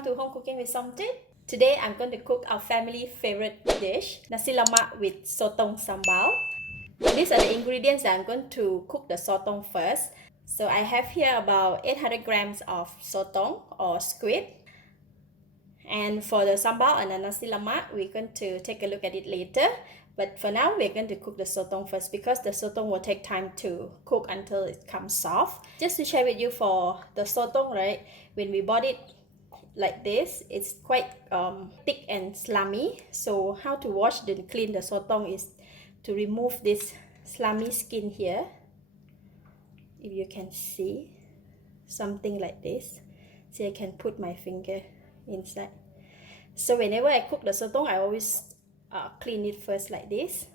welcome to Home Cooking with Somjit. Today I'm going to cook our family favorite dish, Nasi Lemak with Sotong Sambal. These are the ingredients that I'm going to cook the sotong first. So I have here about 800 grams of sotong or squid. And for the sambal and the nasi lemak, we're going to take a look at it later. But for now, we're going to cook the sotong first because the sotong will take time to cook until it comes soft. Just to share with you for the sotong, right? When we bought it like this, it's quite thick and slimy. So how to wash and clean the sotong is to remove this slimy skin here. If you can see, something like this. See, I can put my finger inside. So whenever I cook the sotong, I always clean it first like this.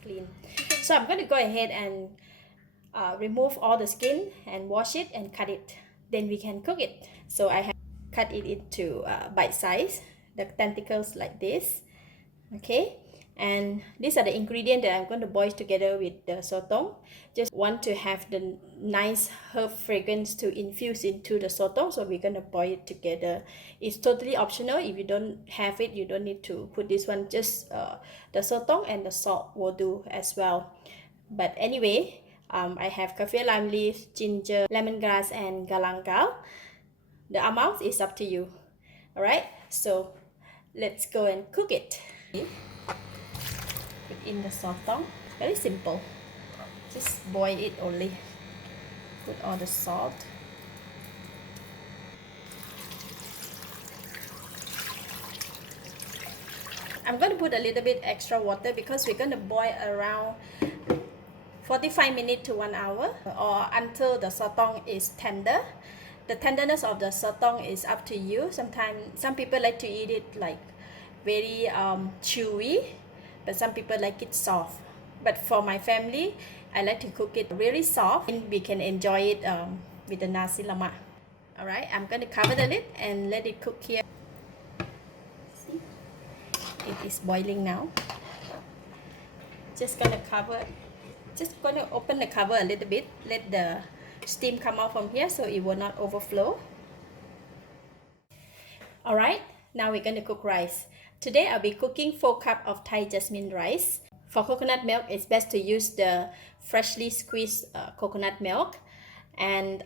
Clean. So I'm going to go ahead and remove all the skin and wash it and cut it. Then we can cook it. So I have cut it into bite size, the tentacles like this. Okay. And these are the ingredients that I'm going to boil together with the sotong. Just want to have the nice herb fragrance to infuse into the sotong, so we're going to boil it together. It's totally optional. If you don't have it, you don't need to put this one. Just the sotong and the salt will do as well. But anyway, I have kaffir lime leaf, ginger, lemongrass, and galangal. The amount is up to you. Alright, so let's go and cook it. In the sotong, very simple, just boil it only. Put all the salt. I'm going to put a little bit extra water because we're going to boil around 45 minutes to 1 hour, or until the sotong is tender. The tenderness of the sotong is up to you. Sometimes some people like to eat it like very chewy, but some people like it soft. But for my family, I like to cook it really soft, and we can enjoy it with the nasi lemak. Alright, I'm going to cover the lid and let it cook here. See? It is boiling now. Just going to open the cover a little bit, let the steam come out from here so it will not overflow. Alright, now we're going to cook rice. Today I'll be cooking 4 cups of Thai jasmine rice. For coconut milk, it's best to use the freshly squeezed coconut milk. And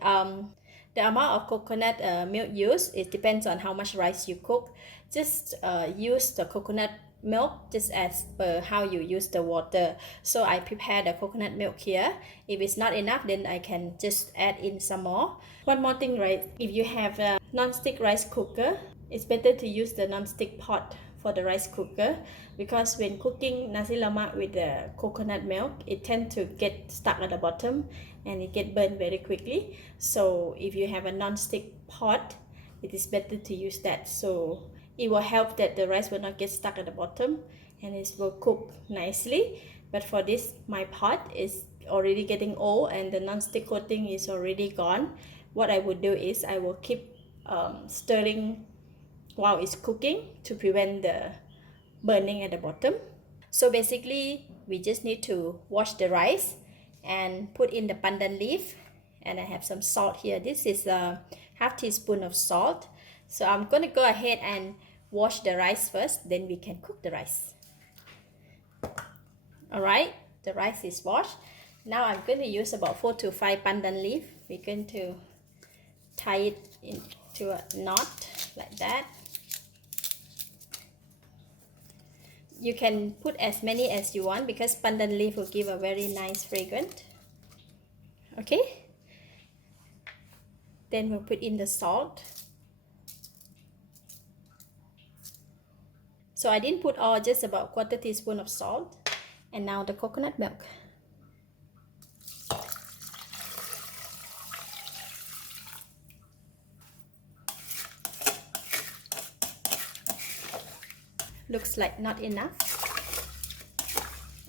the amount of coconut milk used, it depends on how much rice you cook. Just use the coconut milk just as per how you use the water. So I prepare the coconut milk here. If it's not enough, then I can just add in some more. One more thing, right? If you have a non-stick rice cooker, it's better to use the non-stick pot for the rice cooker, because when cooking nasi lemak with the coconut milk, it tends to get stuck at the bottom and it get burned very quickly. So if you have a non-stick pot, it is better to use that. So it will help that the rice will not get stuck at the bottom and it will cook nicely. But for this, my pot is already getting old and the non-stick coating is already gone. What I would do is I will keep stirring while it's cooking to prevent the burning at the bottom. So basically, we just need to wash the rice and put in the pandan leaf. And I have some salt here. This is a half teaspoon of salt. So I'm going to go ahead and wash the rice first, then we can cook the rice. Alright, the rice is washed. Now I'm going to use about 4 to 5 pandan leaf. We're going to tie it into a knot like that. You can put as many as you want because pandan leaf will give a very nice fragrance. Okay. Then we'll put in the salt. So I didn't put all, just about 1/4 teaspoon of salt. And now the coconut milk. Looks like not enough.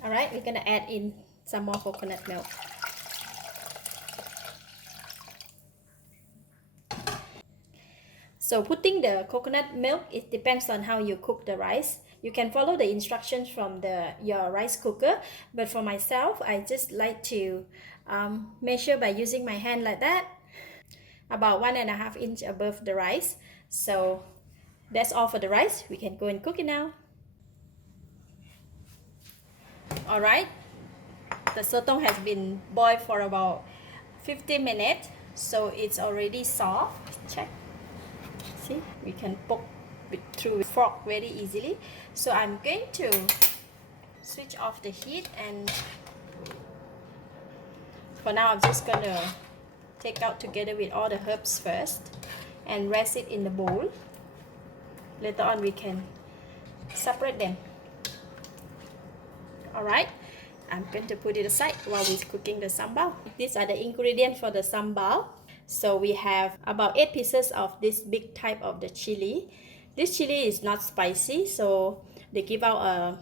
Alright, we're gonna add in some more coconut milk. So putting the coconut milk, it depends on how you cook the rice. You can follow the instructions from your rice cooker, but for myself, I just like to measure by using my hand like that, about 1.5 inches above the rice. So that's all for the rice. We can go and cook it now. Alright, the sotong has been boiled for about 50 minutes, so it's already soft. Check. See, we can poke it through fork very easily. So I'm going to switch off the heat, and for now I'm just gonna take out together with all the herbs first and rest it in the bowl. Later on we can separate them. Alright, I'm going to put it aside while we're cooking the sambal. These are the ingredients for the sambal. So we have about 8 pieces of this big type of the chili. This chili is not spicy, so they give out a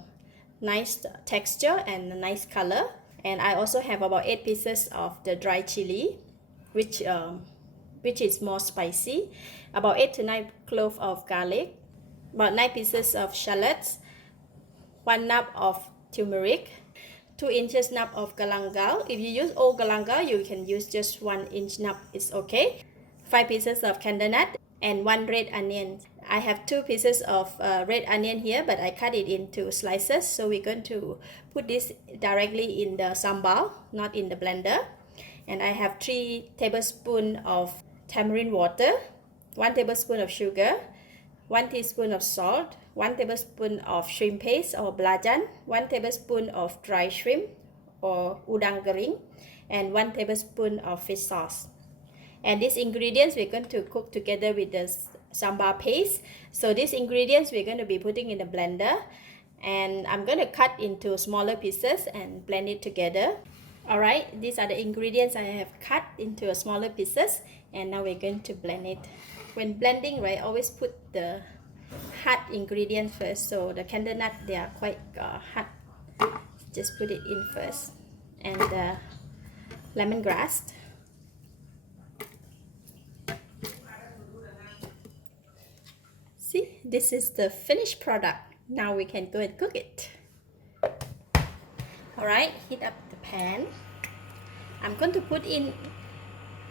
nice texture and a nice color. And I also have about 8 pieces of the dry chili, which is more spicy. About 8 to 9 cloves of garlic, about 9 pieces of shallots, 1 nub of turmeric, 2 inches nub of galangal. If you use old galangal, you can use just 1 inch nub, it's okay. 5 pieces of candle nut and 1 red onion. I have 2 pieces of red onion here, but I cut it into slices, so we're going to put this directly in the sambal, not in the blender. And I have 3 tablespoons of tamarind water, 1 tablespoon of sugar, 1 teaspoon of salt, 1 tablespoon of shrimp paste or belacan, 1 tablespoon of dry shrimp or udang garing, and 1 tablespoon of fish sauce. And these ingredients we're going to cook together with the sambar paste. So these ingredients we're going to be putting in the blender, and I'm going to cut into smaller pieces and blend it together. Alright, these are the ingredients I have cut into smaller pieces, and now we're going to blend it. When blending, right, always put the hard ingredients first. So the candle nut, they are quite hard. Just put it in first. And the lemongrass. See, this is the finished product. Now we can go and cook it. Alright, heat up the pan. I'm going to put in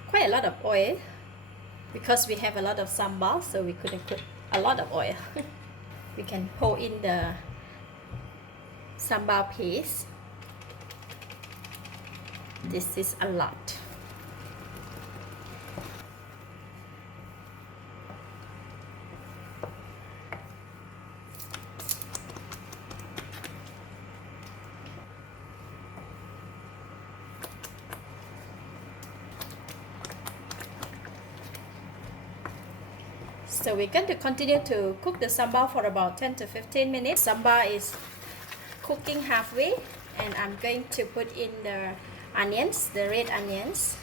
quite a lot of oil because we have a lot of sambal, so we couldn't put a lot of oil. We can pour in the sambal paste. This is a lot. So we're going to continue to cook the sambal for about 10 to 15 minutes. Sambal is cooking halfway, and I'm going to put in the onions, the red onions,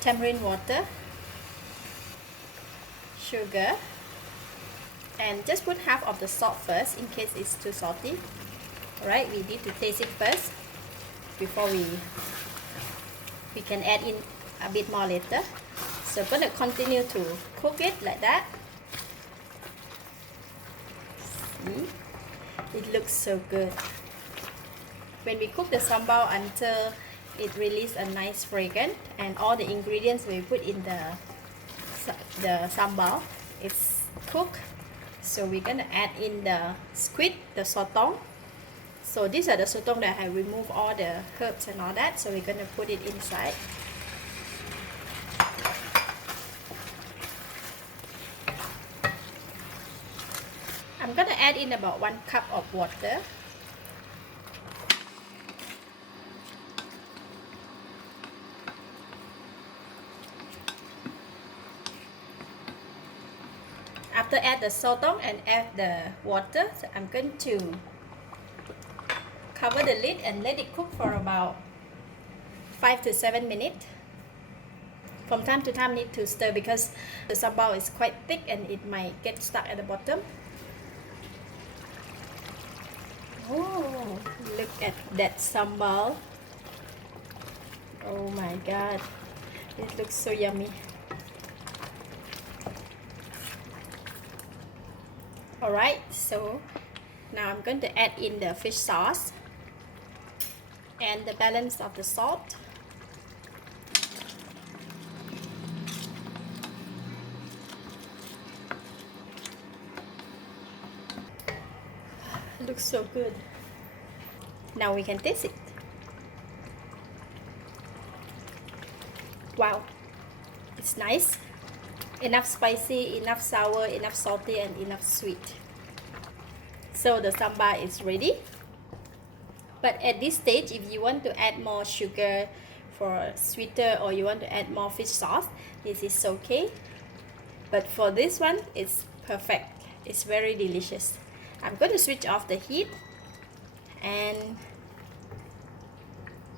tamarind water, sugar, and just put half of the salt first in case it's too salty. Alright, we need to taste it first before we can add in a bit more later. So I'm going to continue to cook it like that. See? It looks so good. When we cook the sambal until it releases a nice fragrance, and all the ingredients we put in the sambal is cooked, so we're going to add in the squid, the sotong. So these are the sotong that I removed all the herbs and all that, so we're going to put it inside. I'm going to add in about 1 cup of water. After add the sotong and add the water, so I'm going to cover the lid and let it cook for about 5 to 7 minutes. From time to time need to stir because the sambal is quite thick and it might get stuck at the bottom. Oh, look at that sambal. Oh my god, it looks so yummy. Alright, so now I'm going to add in the fish sauce and the balance of the salt. Looks so good. Now we can taste it. Wow, it's nice. Enough spicy, enough sour, enough salty, and enough sweet. So the sambar is ready. But at this stage, if you want to add more sugar for sweeter, or you want to add more fish sauce, this is okay. But for this one, it's perfect. It's very delicious. I'm going to switch off the heat and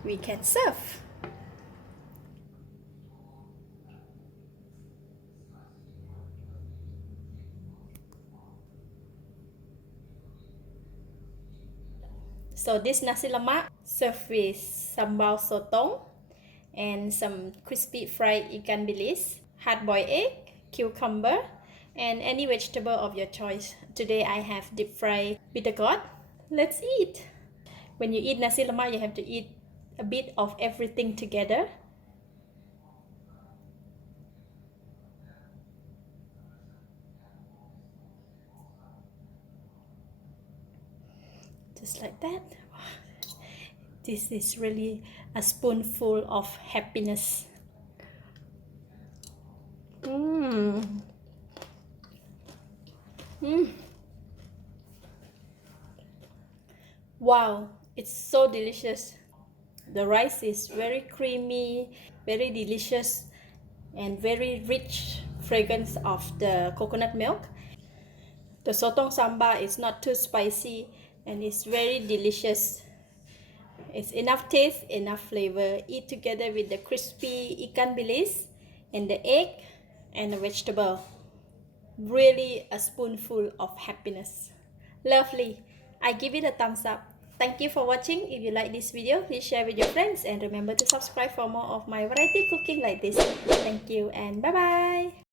we can serve. So this nasi lemak served with sambal sotong and some crispy fried ikan bilis, hard-boiled egg, cucumber, and any vegetable of your choice. Today I have deep fried bitter gourd. Let's eat. When you eat nasi lemak, you have to eat a bit of everything together. Just like that. This is really a spoonful of happiness. Wow, it's so delicious. The rice is very creamy, very delicious, and very rich fragrance of the coconut milk. The sotong sambar is not too spicy and it's very delicious. It's enough taste, enough flavor. Eat together with the crispy ikan bilis and the egg and the vegetable. Really a spoonful of happiness. Lovely. I give it a thumbs up. Thank you for watching. If you like this video, please share with your friends and remember to subscribe for more of my variety cooking like this. Thank you and bye bye.